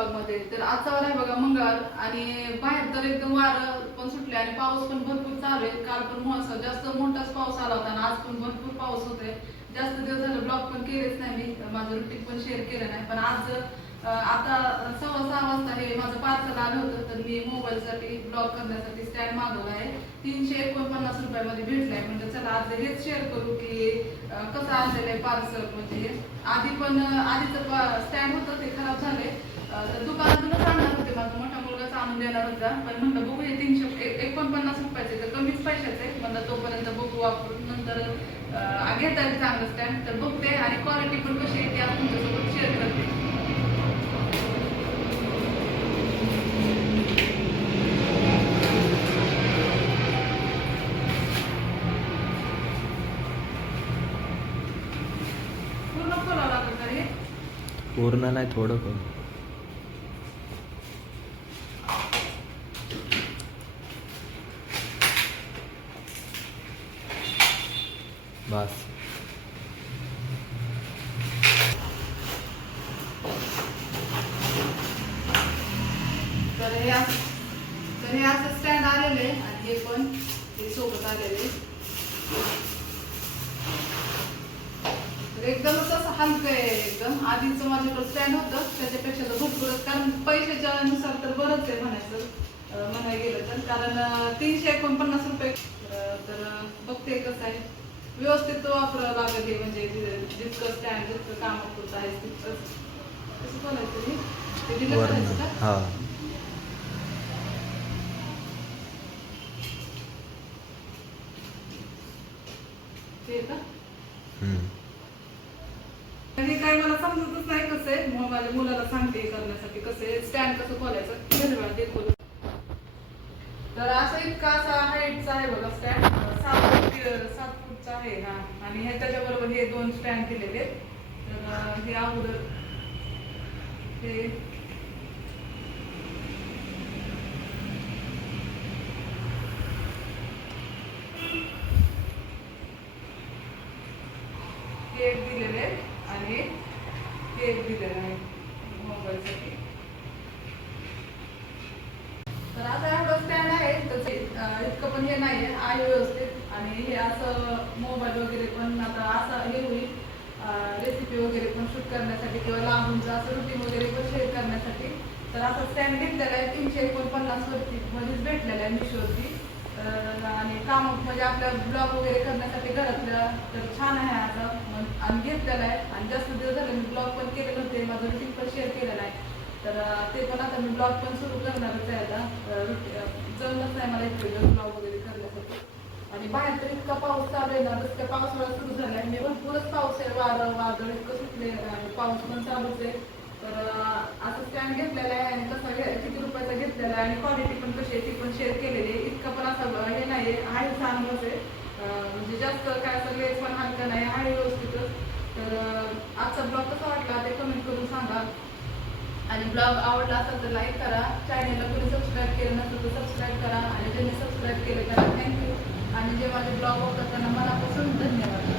ब्लॉगमध्ये. तर आजचा वार आहे बघा मंगळवार आणि बाहेर तर एकदम वारं पण सुटले आणि पाऊस पण भरपूर चालू आहे. काल पण महोत्सव जास्त मोठाच पाऊस आला होता आणि आज पण भरपूर पाऊस होतोय. जास्त दिवस झालं ब्लॉग पण केलेच नाही मी. माझं रुटीन पण शेअर केलं नाही. पण आज आता सव्वा सहा वाजता हे माझं पार्सल आलं होतं तर मी मोबाईलसाठी ब्लॉग करण्यासाठी स्टँड मागवला आहे. तीनशे एकोणपन्नास रुपयामध्ये भेटलाय. म्हणजे चला आज हेच शेअर करू की कसं आणलेलं आहे पार्सल. म्हणजे आधी पण आधीचं स्टँड होतं ते खराब झाले तर दुकानातूनच आणणार होते माझा मोठा मुलगाच आणून देणार होता. पण म्हणलं बघू हे तीनशे एकोणपन्नास रुपयाचे तर कमीच पैशाचे. आहे. म्हणलं तोपर्यंत बघू वापरून. नंतर घेता येईल चांगलं स्टँड तर बघते आणि क्वालिटी पण कशी आहे ती आज तुमच्यासोबत शेअर करते. पूर्ण लागतं पूर्ण नाही थोडं पण बस. तर हे असं तर हे असं स्टँड आलेले आहे आणि हे पण हे सोबत आलेले तर एकदमच असं हलकं आहे एकदम. आधीचं माझ्याकडे स्टँड होतं त्याच्यापेक्षा तर भरपूरच. कारण पैशाच्या नुसार तर बरंच आहे म्हणायचं म्हणायला गेलं तर. कारण तीनशे एकोणपन्नास रुपये. तर बघते कसं आहे. व्यवस्थित वापरावं लागत हे म्हणजे जितकं स्टँड जितकं कामापुरतं आहे तितकंच. कसं बोलायचं? ते दिलं करायचं का? हा. ते का? काय मला समजतच नाही कसं आहे. मग माझ्या मुलाला सांगते करण्यासाठी कसं आहे. स्टँड कसं खोलायचं खोलू तर असं इतका असा हाईटचा आहे बघा स्टँड सात सात फूटचा आहे हा. आणि हे त्याच्याबरोबर हे दोन स्टँड दिलेले आहेत. तर हे अगोदर हे हे एक दिलेले आणि हे एक दिलेलं आहे मोबाईलसाठी. तर आता एवढं स्टँड आहे तर इतकं पण हे नाही आहे आहे व्यवस्थित. आणि हे असं मोबाईल वगैरे पण आता असं हे होईल. रेसिपी वगैरे पण शूट करण्यासाठी किंवा लांबूनचं असं रुटीन वगैरे पण शेअर करण्यासाठी. तर असं स्टँड घेतलेला आहे तीनशे एकोणपन्नास वरती. मध्येच भेटलेला आहे मिशोवरती तर आणि काम म्हणजे आपल्या ब्लॉग वगैरे करण्यासाठी घरातलं तर छान आहे आता मग आणि घेतलेलं आहे. आणि जास्त दिवस झाले मी ब्लॉग पण केले नव्हते. माझं रुटीन पण शेअर केलेलं आहे. तर ते पण आता मी ब्लॉग पण सुरू करणारच आहे आता. रुटी जमलंच नाही मला एक दिवस ब्लॉग वगैरे करण्यासाठी आणि बाहेर तर इतका पाऊस चालू आहे ना रस्त्या पावसाळा सुरू झाला आहे. मी भरपूरच पाऊस आहे वारं वादळ इतकं सुटले पाऊस पण चालूच आहे. तर असं स्टँड घेतलेला आहे आणि कसा घे किती रुपयाचा घेतलेला आहे आणि क्वालिटी पण कशी आहे ती पण शेअर केलेली आहे. इतकं पण असं हे नाही आहे. चांगलंच आहे. म्हणजे जास्त काय असं लेस पण हलका नाही आहे. व्यवस्थितच तर आजचा ब्लॉग कसा वाटला ते कमेंट करून सांगा. आणि ब्लॉग आवडला असेल तर लाईक करा. चॅनलला कोणी सबस्क्राईब केलं नसेल तर सबस्क्राईब करा. आणि ज्यांनी सबस्क्राईब केलं करा थँक्यू आणि जे माझे ब्लॉग बघतात त्यांना मनापासून धन्यवाद.